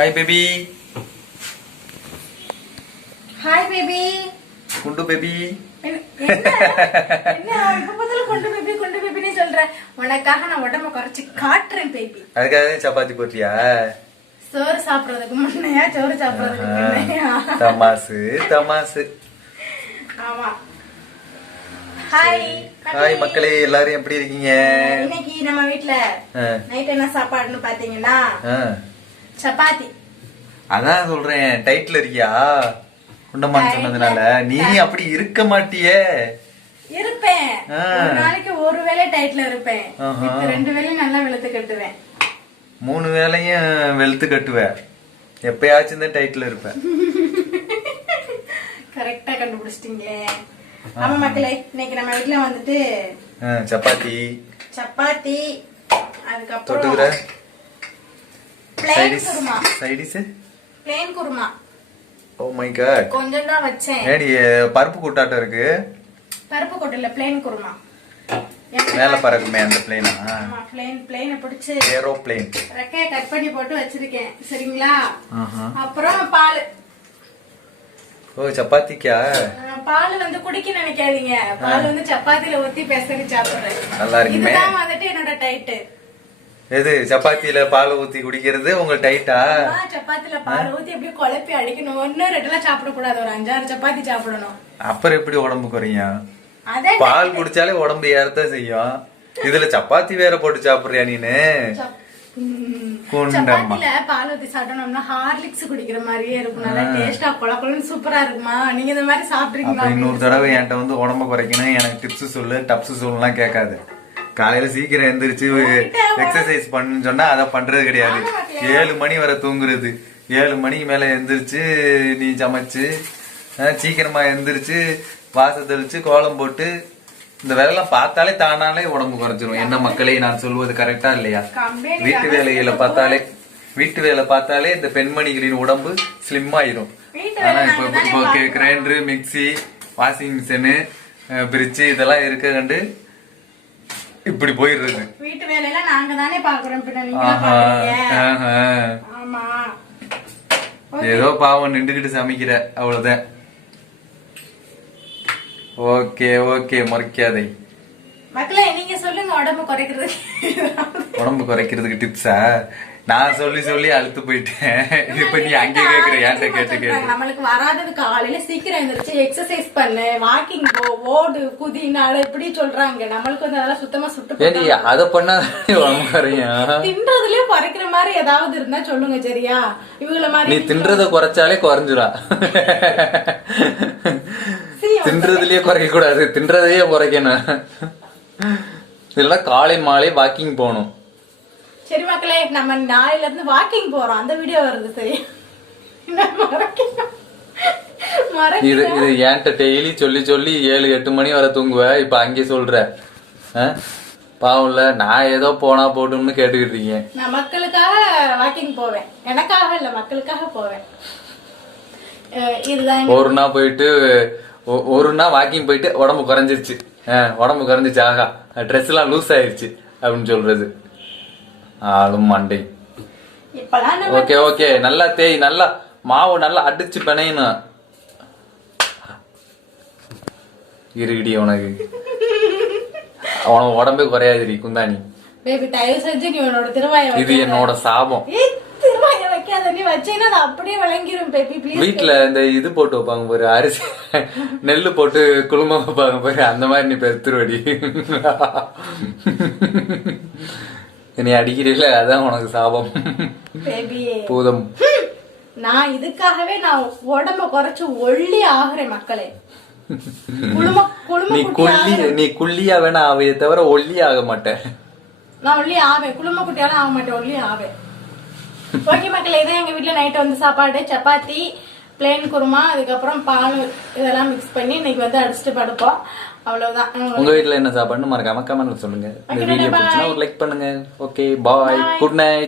Hi baby. Hi baby. Kundu baby. என்ன இப்ப முதல்ல கொண்டு பேபி நீ சொல்ற. உனக்காக நான் உடம்ப குறைச்சு காட்டுறேன் பேபி. அதுக்காக சப்பாத்தி போட்டியா? சோறு சாப்பிடுறதுக்கு முன்னையா சோறு சாப்பிடுறதுக்கு முன்னையா? தமாசு. ஆமா. ஹாய். ஹாய் மக்களே, எல்லாரும் எப்படி இருக்கீங்க? இன்னைக்கு நம்ம வீட்ல நைட் என்ன சாப்பாடுன்னு பாத்தீங்கன்னா சப்பாத்தி. அதான் சொல்றேன், டைட்டில் இருக்கியா குண்டமான்னு சொன்னதுனால. நீ அப்படி இருக்க மாட்டியே. இருப்பேன், ஒரு நாளைக்கு ஒரு வேளை டைட்ல இருப்பேன், 2 வேளையும் நல்லா வெளுத்து கட்டுவேன், 3 வேளையும் வெளுத்து கட்டுவேன். எப்பயாச்சும் தான் டைட்டில் இருப்பேன். கரெக்டா கண்டுபிடிச்சிட்டீங்களே. ஆமா மக்களே, இன்னைக்கு நம்ம வீட்ல வந்துட்டு சப்பாத்தி அதுக்கப்புறம் plain kurma. Oh my God, கொஞ்சம் தான் வச்சேன். ஏடி பருப்பு கூட்டாட்டம் இருக்கு. பருப்பு கூட்டல, பிளேன் குருமா. மேல பறக்குமே அந்த பிளேனா? ஆமா, பிளேன் பிடிச்சு ஏரோப்ளேன் ரெக்கைய கட் பண்ணி போட்டு வச்சிருக்கேன். சரிங்களா? அப்புறம் பால். ஓ சப்பாத்திக்கா? பால் வந்து குடிக்க நினைக்காதீங்க, பால் வந்து சப்பாத்தில ஊத்தி பெசரி சாப்பிடுறேன். நல்லா இருக்குமே. இதுதான் வந்துட்டு என்னோட டைட். எது? சப்பாத்தில பால் ஊத்தி குடிக்கிறது உங்க டைட்டா? சப்பாத்தில பால் ஊத்தி அப்படியே குழப்பி அடிக்கணும். 1-2 சாப்பிட கூடாது, ஒரு 5-6 சப்பாத்தி சாப்பிடணும். அப்புறம் எப்படி உடம்பு குறையும்? பால் குடிச்சாலே உடம்பு ஏறத்தான் செய்யும். இதுல சப்பாத்தி வேற போட்டு சாப்பிடுறியா நீனு? சப்பாத்தில பால் ஊத்தி சாப்பிட்டோம்னா ஹார்லிக்ஸ் குடிக்கிற மாதிரியே இருக்கும். நல்லா டேஸ்டா கொலன்னு சூப்பரா இருக்குமா? நீங்க இந்த மாதிரி சாப்பிடுறீங்களா? இன்னொரு தடவை என்கிட்ட வந்து உடம்பு குறைக்கணும், எனக்கு டிப்ஸ் சொல்லு, டப்ஸ் சொல்லலாம் கேட்காது. காலையில சீக்கிரம் எந்திரிச்சு எக்ஸசைஸ் பண்ணுன்னு சொன்னா அதை பண்றது கிடையாது. 7 மணி வரை தூங்குறது. 7 மணிக்கு மேல எந்திரிச்சு நீ சமைச்சு சீக்கிரமா எந்திரிச்சு வாசல் தெளிச்சு கோலம் போட்டு இந்த வேலையெல்லாம் பார்த்தாலே தானாலே உடம்பு குறைஞ்சிரும். என்ன மக்களே, நான் சொல்வது கரெக்டா இல்லையா? வீட்டு வேலை பார்த்தாலே இந்த பெண்மணிகளின் உடம்பு ஸ்லிம் ஆயிரும். ஆனா இப்போ grinder, mixie, washing machine, fridge இதெல்லாம் இருக்க கண்டு இப்படி போயிடுறது. வீட்டு வேலையில நாங்க தானே பாக்குறோம். ஆமா, ஏதோ பாவம் நின்றுகிட்டு சமைக்கிற, அவ்வளவுதான். ஓகே ஓகே, மறைக்காதை. மக்களே நீங்க சொல்லுங்க, உடம்பு குறைக்கிறதுக்கு டிப்ஸா? நான் சொல்லி சொல்லி அழுத்து போயிட்டேன். இப்ப நீ அங்கே கேக்குற, ஏன்ட்ட கேட்டு நம்மளுக்கு வராதது காலையில சீக்கிரம் எந்திரிச்சு எக்ஸசைஸ் பண்ணு, வாக்கிங் போ, ஓடு, குதி, நாடு இப்படி சொல்றாங்க. நம்மளுக்கு வந்து அதெல்லாம் சுத்தமா சுட்டு அத பண்ணா உடம்பு குறையும். தின்றதுலயே குறைக்கிற மாதிரி ஏதாவது இருந்தா சொல்லுங்க, சரியா? இவங்கள மாதிரி நீ தின்றத குறைச்சாலே குறைஞ்சுரா. தின்றதுலயே குறைக்க கூடாது, தின்றதையே குறைக்கணும். இதெல்லாம் காலை மாலை வாக்கிங் போகணும். சரி மக்களே, நம்ம நாளையில இருந்து வாக்கிங் போறோம், அந்த வீடியோ வருது. சரி, இது ஏன்ட்ட டெய்லி சொல்லி சொல்லி 7-8 மணி வரை தூங்குவ, இப்ப அங்கே சொல்ற பாவம்ல. நான் ஏதோ போனா போட்டும்னு கேட்டுக்கிட்டு இருக்கேன். நான் மக்களுக்காக வாக்கிங் போவேன், எனக்காக இல்ல, மக்களுக்காக போவேன். இதுதான் ஒரு நாள் போயிட்டு ஒரு நாள் வாக்கிங் போயிட்டு உடம்பு குறைஞ்சிருச்சு, ஆகா ட்ரெஸ் எல்லாம் லூஸ் ஆயிருச்சு அப்படின்னு சொல்றது ஆளும் மண்டை. ஓகே ஓகே, நல்லா தேய், நல்லா மாவு நல்லா அடிச்சு பிணையணும். இருடி, உனக்கு உடம்பே குறையாதுடி குந்தாணி. இது என்னோட சாபம். வீட்டுல இந்த இது போட்டு வைப்பாங்க பாரு, அரிசி நெல்லு போட்டு குழும வைப்பாங்க பாரு, அந்த மாதிரி நீ பெருத்துருவடி. நீ அடிக்கிறீல, அதான் உனக்கு சாபம். பூதம். நான் இதுக்காகவே நான் உடம்ப குறைச்சு ஒல்லி ஆகுறேன் மக்களே. நீ குள்ளியா வேணா ஆவையே தவிர ஒல்லி ஆக மாட்டேன். நான் ஒல்லி ஆவேன், குளும குட்டியாலும் ஆக மாட்டேன், ஒல்லி ஆவேன். ஓகே மக்களே, இதான் எங்க வீட்டுல நைட் வந்து சாப்பாடு. சப்பாத்தி, பிளேன் குருமா, அதுக்கப்புறம் பால், இதெல்லாம் மிக்ஸ் பண்ணி இன்னைக்கு வந்து அடிச்சுட்டு படுப்போம். அவ்வளவுதான். உங்க வீட்டுல என்ன சாப்பாடுன்னு மறக்காம கமெண்ட்ல சொல்லுங்க. இந்த வீடியோ பிடிச்சா ஒரு லைக் பண்ணுங்க. Okay bye, good night.